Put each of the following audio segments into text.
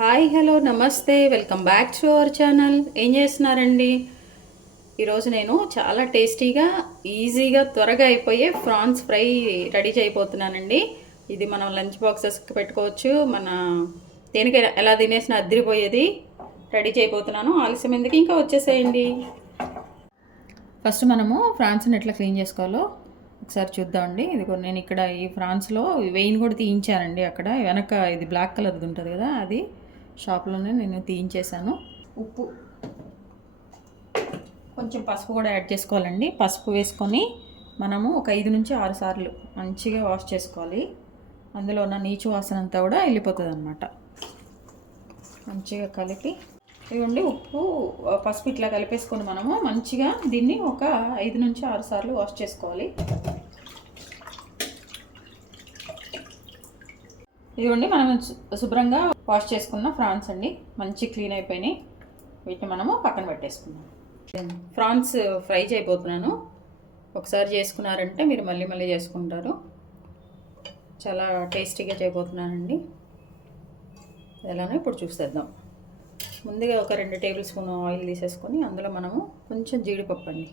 Hi hello నమస్తే welcome back to our channel. ఏం చేస్తున్నారండి? ఈరోజు నేను చాలా టేస్టీగా ఈజీగా త్వరగా అయిపోయే ఫ్రాన్స్ ఫ్రై రెడీ చేయబోతున్నానండి. ఇది మనం లంచ్ బాక్సెస్కి పెట్టుకోవచ్చు. మన దేనికి ఎలా తినేసిన అద్దరిపోయేది రెడీ చేయబోతున్నాను. ఆలస్యం ఎందుకు, ఇంకా వచ్చేసేయండి. ఫస్ట్ మనము ఫ్రాన్స్ని ఎట్లా క్లీన్ చేసుకోవాలో ఒకసారి చూద్దామండి. ఇదిగో నేను ఇక్కడ ఈ ఫ్రాన్స్లో వెయిన్ కూడా తీయించానండి. అక్కడ వెనక ఇది బ్లాక్ కలర్ది ఉంటుంది కదా, అది షాప్లోనే నేను తీయించేసాను. ఉప్పు, కొంచెం పసుపు కూడా యాడ్ చేసుకోవాలండి. పసుపు వేసుకొని మనము ఒక 5 నుంచి 6 సార్లు మంచిగా వాష్ చేసుకోవాలి. అందులో ఉన్న నీచు వాసన అంతా కూడా వెళ్ళిపోతుంది అన్నమాట. మంచిగా కలిపి ఇవ్వండి. ఉప్పు పసుపు ఇట్లా కలిపేసుకొని మనము మంచిగా దీన్ని ఒక 5 నుంచి 6 సార్లు వాష్ చేసుకోవాలి. ఇదిగోండి, మనం శుభ్రంగా వాష్ చేసుకున్న ఫ్రాన్స్ అండి. మంచి క్లీన్ అయిపోయినాయి. వీటిని మనము పక్కన పెట్టేసుకున్నాం. ఫ్రాన్స్ ఫ్రై చేయబోతున్నాను. ఒకసారి చేసుకున్నారంటే మీరు మళ్ళీ మళ్ళీ చేసుకుంటారు. చాలా టేస్టీగా చేయబోతున్నానండి. ఎలానో ఇప్పుడు చూసేద్దాం. ముందుగా ఒక 2 టేబుల్ స్పూన్ ఆయిల్ తీసేసుకొని అందులో మనము కొంచెం జీడిపప్పు అండి.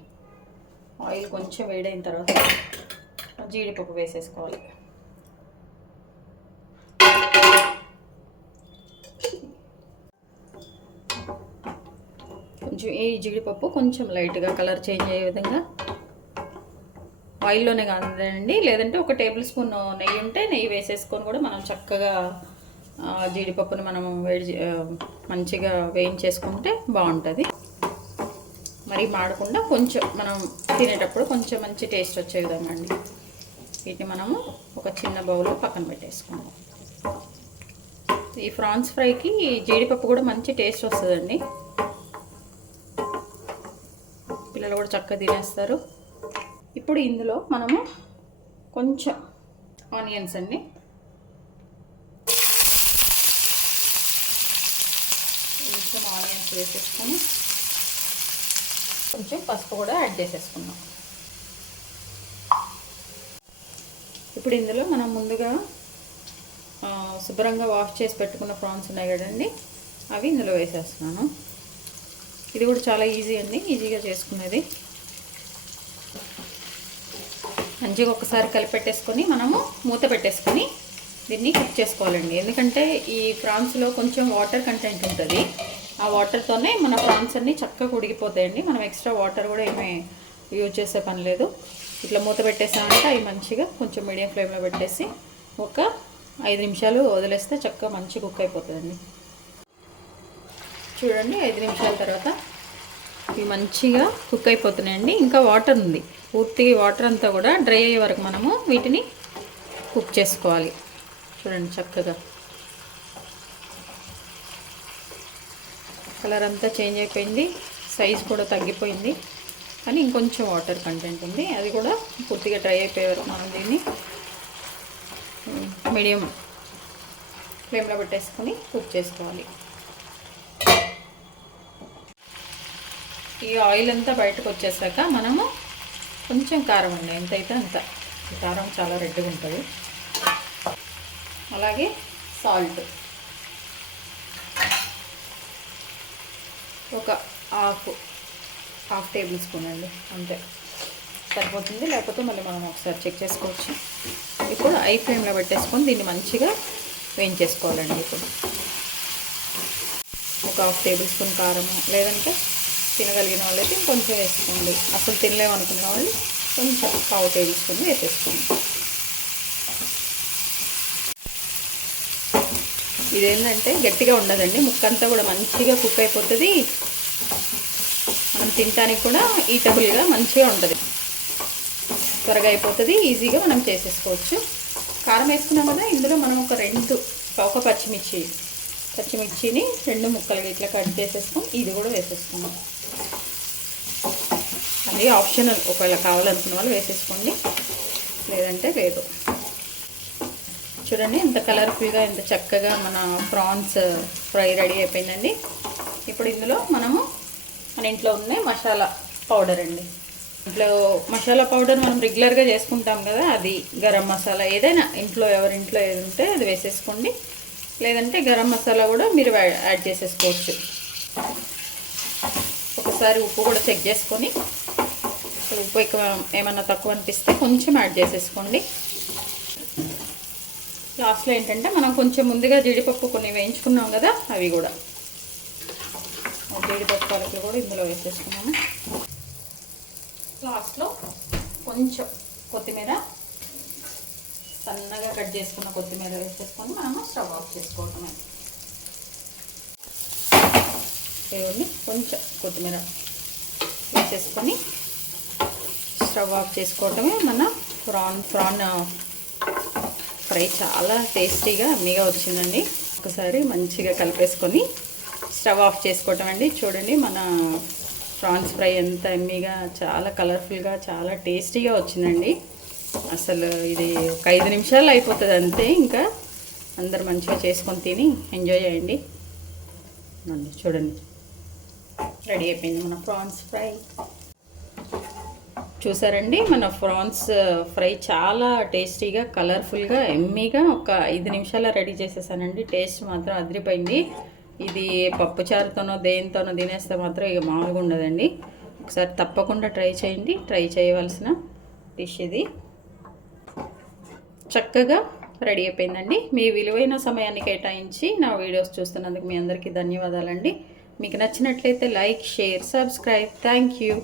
ఆయిల్ కొంచెం వేడైన తర్వాత జీడిపప్పు వేసేసుకోవాలి. కొంచెం ఈ జీడిపప్పు కొంచెం లైట్గా కలర్ చేంజ్ అయ్యే విధంగా ఆయిల్లోనే కాదండి, లేదంటే ఒక టేబుల్ స్పూన్ నెయ్యి ఉంటే నెయ్యి వేసేసుకొని కూడా మనం చక్కగా జీడిపప్పుని మనం మంచిగా వేయించేసుకుంటే బాగుంటుంది. మరీ మాడకుండా కొంచెం మనం తినేటప్పుడు కొంచెం మంచి టేస్ట్ వచ్చే విధంగా అండి. వీటిని మనము ఒక చిన్న బౌల్లో పక్కన పెట్టేసుకుందాం. ఈ ఫ్రాన్స్ ఫ్రైకి జీడిపప్పు కూడా మంచి టేస్ట్ వస్తుందండి. పిల్లలు కూడా చక్కగా తినేస్తారు. ఇప్పుడు ఇందులో మనము కొంచెం ఆనియన్స్ అండి, కొంచెం ఆనియన్స్ వేసేసుకొని కొంచెం పసుపు కూడా యాడ్ చేసేసుకున్నాం. ఇప్పుడు ఇందులో మనం ముందుగా శుభ్రంగా వాష్ చేసి పెట్టుకున్న ఫ్రాన్స్ ఉన్నాయి కదండి, అవి ఇందులో వేసేస్తున్నాను. ఇది కూడా చాలా ఈజీ అండి, ఈజీగా చేసుకునేది. మంచిగా ఒకసారి కలిపెట్టేసుకొని మనము మూత పెట్టేసుకొని దీన్ని కుక్ చేసుకోవాలండి. ఎందుకంటే ఈ ఫ్రాన్స్లో కొంచెం వాటర్ కంటెంట్ ఉంటుంది. ఆ వాటర్తోనే మన ఫ్రాన్స్ అన్నీ చక్కగా ఉడికిపోతాయండి. మనం ఎక్స్ట్రా వాటర్ కూడా ఏమీ యూజ్ చేసే పని లేదు. ఇట్లా మూత పెట్టేసామంటే అవి మంచిగా కొంచెం మీడియం ఫ్లేమ్లో పెట్టేసి ఒక 5 నిమిషాలు వదిలేస్తే చక్కగా మంచిగా కుక్ అయిపోతుందండి. చూడండి, 5 నిమిషాల తర్వాత ఇవి మంచిగా కుక్ అయిపోతున్నాయండి. ఇంకా వాటర్ ఉంది, పూర్తిగా వాటర్ అంతా కూడా డ్రై అయ్యే వరకు మనము వీటిని కుక్ చేసుకోవాలి. చూడండి, చక్కగా కలర్ అంతా చేంజ్ అయిపోయింది, సైజ్ కూడా తగ్గిపోయింది. కానీ ఇంకొంచెం వాటర్ కంటెంట్ ఉంది, అది కూడా పూర్తిగా డ్రై అయిపోయే వరకు మనం దీన్ని మీడియం ఫ్లేమ్లో పెట్టేసుకొని కుక్ చేసుకోవాలి. ఈ ఆయిల్ అంతా బయటకు వచ్చేసాక మనము కొంచెం కారం అండి, ఎంతైతే అంత. ఈ కారం చాలా రెడ్గా ఉంటుంది. అలాగే సాల్ట్ ఒక హాఫ్ టేబుల్ స్పూన్ అండి, అంతే సరిపోతుంది. లేకపోతే మళ్ళీ మనం ఒకసారి చెక్ చేసుకోవచ్చు. ఇప్పుడు ఐ ఫ్లేమ్లో పెట్టేసుకొని దీన్ని మంచిగా వేయించేసుకోవాలండి. ఇప్పుడు ఒక హాఫ్ టేబుల్ స్పూన్ కారము, లేదంటే తినగలిగిన వాళ్ళైతే ఇంకొంచెం వేసుకోండి. అసలు తినలేమనుకున్న వాళ్ళు కొంచెం 1/2 టేబుల్ స్పూన్ వేసేసుకోండి. ఇదేంటంటే గట్టిగా ఉండదండి, ముక్కంతా కూడా మంచిగా కుక్ అయిపోతుంది. మనం తినడానికి కూడా ఈటబుల్గా మంచిగా ఉంటుంది, త్వరగా అయిపోతుంది, ఈజీగా మనం చేసేసుకోవచ్చు. కారం వేసుకున్నాం కదా, ఇందులో మనం ఒక పచ్చిమిర్చిని 2 ముక్కలుగా ఇట్లా కట్ చేసేసుకొని ఇది కూడా వేసేసుకున్నాం. అది ఆప్షనల్, ఒకవేళ కావాలనుకున్న వాళ్ళు వేసేసుకోండి, లేదంటే లేదు. చూడండి, ఎంత కలర్ఫుల్గా ఎంత చక్కగా మన ఫ్రాన్స్ ఫ్రై రెడీ అయిపోయిందండి. ఇప్పుడు ఇందులో మనము మన ఇంట్లో ఉన్న మసాలా పౌడర్ అండి. ఇంట్లో మసాలా పౌడర్ మనం రెగ్యులర్గా చేసుకుంటాం కదా, అది గరం మసాలా ఏదైనా ఇంట్లో ఎవరింట్లో ఏది ఉంటే అది వేసేసుకోండి. లేదంటే గరం మసాలా కూడా మీరు యాడ్ చేసేసుకోవచ్చు. ఒకసారి ఉప్పు కూడా చెక్ చేసుకొని, ఉప్పు ఎక్కువ ఏమన్నా తక్కువ అనిపిస్తే కొంచెం యాడ్ చేసేసుకోండి. లాస్ట్లో ఏంటంటే మనం కొంచెం ముందుగా జీడిపప్పు కొన్ని వేయించుకున్నాం కదా, అవి కూడా జీడిపప్పు పలుకులు కూడా ఇందులో వేసేసుకున్నాము. లాస్ట్లో కొంచెం కొత్తిమీర, సన్నగా కట్ చేసుకున్న కొత్తిమీర వేసేసుకొని మనము స్టవ్ ఆఫ్ చేసుకోవటమే. చూడండి, కొంచెం కొత్తిమీర వేసేసుకొని స్టవ్ ఆఫ్ చేసుకోవటమే. మన ప్రాన్ ఫ్రై చాలా టేస్టీగా అమ్మీగా వచ్చిందండి. ఒకసారి మంచిగా కలిపేసుకొని స్టవ్ ఆఫ్ చేసుకోవటం అండి. చూడండి, మన ప్రాన్స్ ఫ్రై ఎంత ఎమ్మీగా, చాలా కలర్ఫుల్గా, చాలా టేస్టీగా వచ్చిందండి. అసలు ఇది ఒక 5 నిమిషాలు అయిపోతుంది అంతే. ఇంకా అందరు మంచిగా చేసుకొని తిని ఎంజాయ్ చేయండి. చూడండి, రెడీ అయిపోయింది మన ప్రాన్స్ ఫ్రై. చూసారండి, మన ప్రాన్స్ ఫ్రై చాలా టేస్టీగా, కలర్ఫుల్గా, ఎమ్మీగా ఒక 5 నిమిషాల్లో రెడీ చేసేసానండి. టేస్ట్ మాత్రం అదిరిపోయింది. ఇది పప్పుచారుతోనో దేనితోనో తినేస్తే మాత్రం ఇక మామూలుగా ఉండదండి. ఒకసారి తప్పకుండా ట్రై చేయండి. ట్రై చేయవలసిన డిష్ ఇది. చక్కగా రెడీ అయిపోయిందండి. మీ విలువైన సమయాన్ని కేటాయించి నా వీడియోస్ చూస్తున్నందుకు మీ అందరికీ ధన్యవాదాలండి. మీకు నచ్చినట్లయితే like, share, subscribe. Thank you.